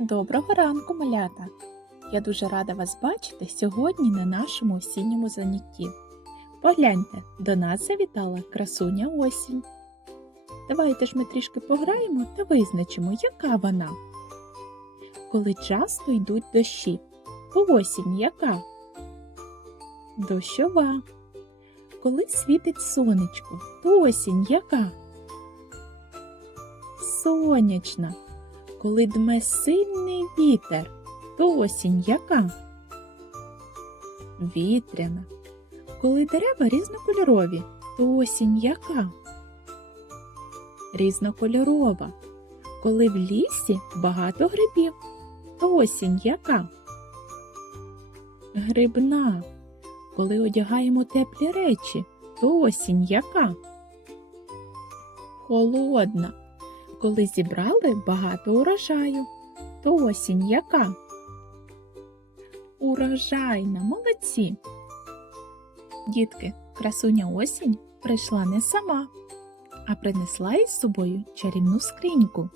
Доброго ранку, малята! Я дуже рада вас бачити сьогодні на нашому осінньому занятті. Погляньте, до нас завітала красуня осінь. Давайте ж ми трішки пограємо та визначимо, яка вона. Коли часто йдуть дощі, то осінь яка? Дощова. Коли світить сонечко, то осінь яка? Сонячна. Коли дме сильний вітер, то осінь яка? Вітряна. Коли дерева різнокольорові, то осінь яка? Різнокольорова. Коли в лісі багато грибів, то осінь яка? Грибна. Коли одягаємо теплі речі, то осінь яка? Холодна. Коли зібрали багато урожаю, то осінь яка? Урожайна, молодці. Дітки, красуня осінь прийшла не сама, а принесла із собою чарівну скриньку.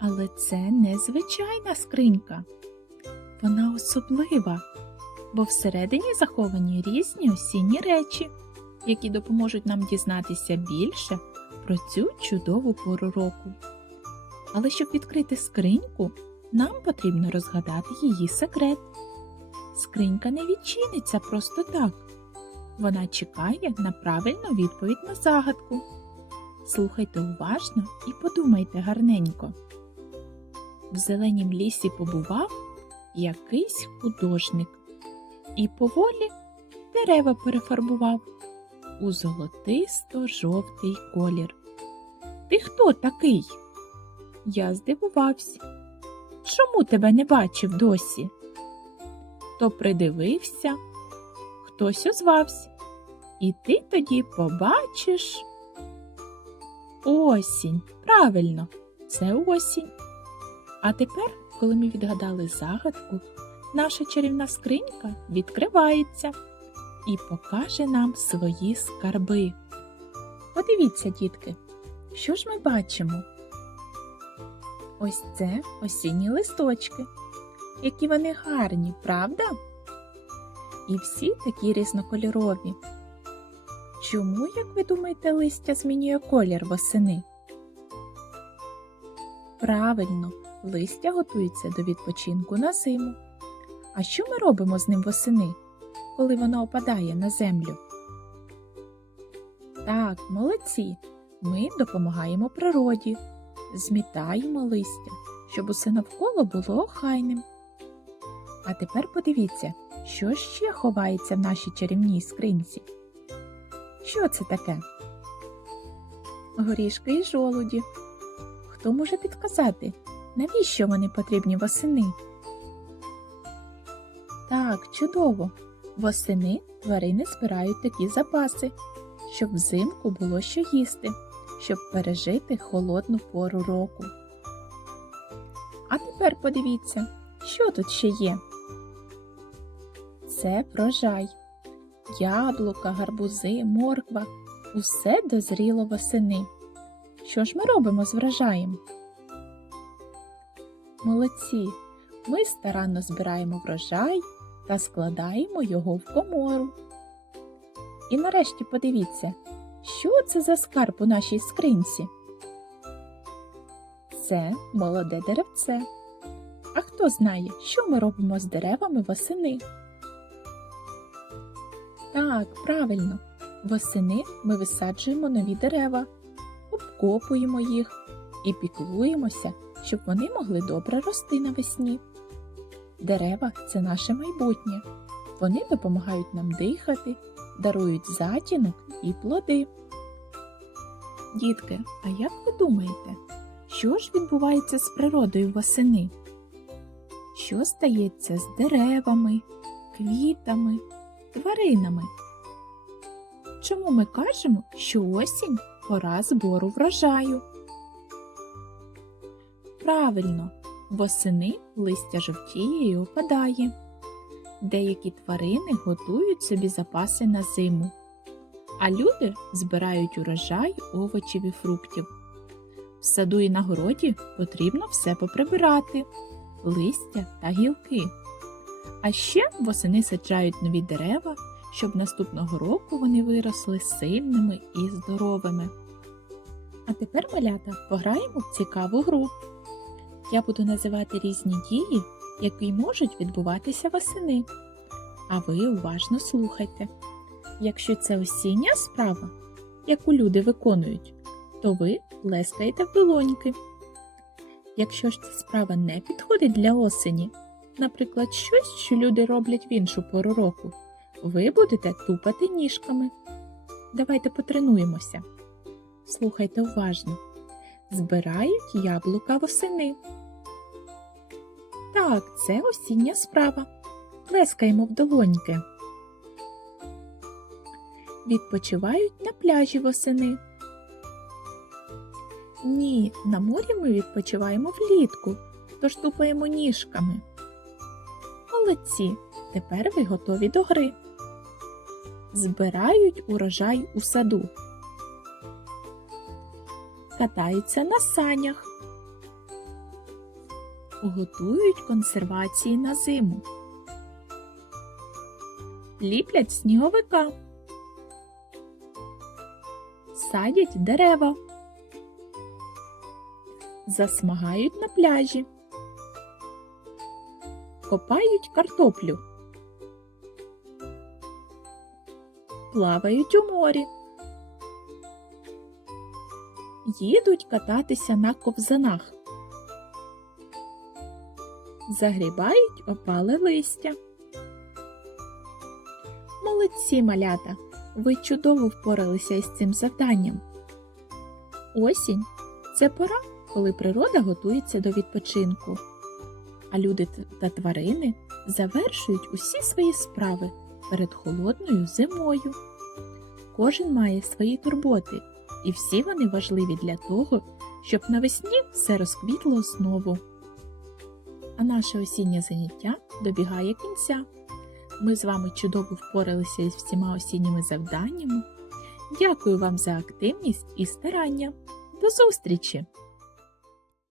Але це не звичайна скринька. Вона особлива, бо всередині заховані різні осінні речі, які допоможуть нам дізнатися більше про цю чудову пору року. Але щоб відкрити скриньку, нам потрібно розгадати її секрет. Скринька не відчиниться просто так. Вона чекає на правильну відповідь на загадку. Слухайте уважно і подумайте гарненько. В зеленім лісі побував якийсь художник і поволі дерева перефарбував у золотисто-жовтий колір. Ти хто такий? Я здивувався. Чому тебе не бачив досі? То придивився, хтось озвався, і ти тоді побачиш. Осінь, правильно, це осінь. А тепер, коли ми відгадали загадку, наша чарівна скринька відкривається і покаже нам свої скарби. Подивіться, дітки, що ж ми бачимо? Ось це осінні листочки. Які вони гарні, правда? І всі такі різнокольорові. Чому, як ви думаєте, листя змінює колір восени? Правильно, листя готується до відпочинку на зиму. А що ми робимо з ним восени? Коли воно опадає на землю. Так, молодці, ми допомагаємо природі, змітаємо листя, щоб усе навколо було охайним. А тепер подивіться, що ще ховається в нашій чарівній скринці. Що це таке? Горішки і жолуді. Хто може підказати, навіщо вони потрібні восени? Так, чудово. Восени тварини збирають такі запаси, щоб взимку було що їсти, щоб пережити холодну пору року. А тепер подивіться, що тут ще є. Це врожай. Яблука, гарбузи, морква усе дозріло восени. Що ж ми робимо з врожаєм? Молодці! Ми старанно збираємо врожай та складаємо його в комору. І нарешті подивіться, що це за скарб у нашій скринці? Це молоде деревце. А хто знає, що ми робимо з деревами восени? Так, правильно, восени ми висаджуємо нові дерева, обкопуємо їх і піклуємося, щоб вони могли добре рости навесні. Дерева це наше майбутнє. Вони допомагають нам дихати, дарують затінок і плоди. Дітки, а як ви думаєте, що ж відбувається з природою восени? Що стається з деревами, квітами, тваринами? Чому ми кажемо, що осінь пора збору врожаю? Правильно, Восени листя жовтіє і опадає. Деякі тварини готують собі запаси на зиму, а люди збирають урожай овочів і фруктів. В саду і на городі потрібно все поприбирати, листя та гілки. А ще восени саджають нові дерева, щоб наступного року вони виросли сильними і здоровими. А тепер, малята, пограємо в цікаву гру. Я буду називати різні дії, які можуть відбуватися восени. А ви уважно слухайте. Якщо це осіння справа, яку люди виконують, то ви плескаєте в долоньки. Якщо ж ця справа не підходить для осені, наприклад, щось, що люди роблять в іншу пору року, ви будете тупати ніжками. Давайте потренуємося. Слухайте уважно. Збирають яблука восени. Так, це осіння справа. Плескаємо в долоньки. Відпочивають на пляжі восени. Ні, на морі ми відпочиваємо влітку, тож тупаємо ніжками. Молодці, тепер ви готові до гри. Збирають урожай у саду. Катаються на санях. Готують консервації на зиму. Ліплять сніговика. Садять дерева. Засмагають на пляжі. Копають картоплю. Плавають у морі. Їдуть кататися на ковзанах. Загрібають опале листя. Молодці малята! Ви чудово впоралися із цим завданням. Осінь це пора, коли природа готується до відпочинку, а люди та тварини завершують усі свої справи перед холодною зимою. Кожен має свої турботи, і всі вони важливі для того, щоб навесні все розквітло знову. А наше осіннє заняття добігає кінця. Ми з вами чудово впоралися із всіма осінніми завданнями. Дякую вам за активність і старання. До зустрічі!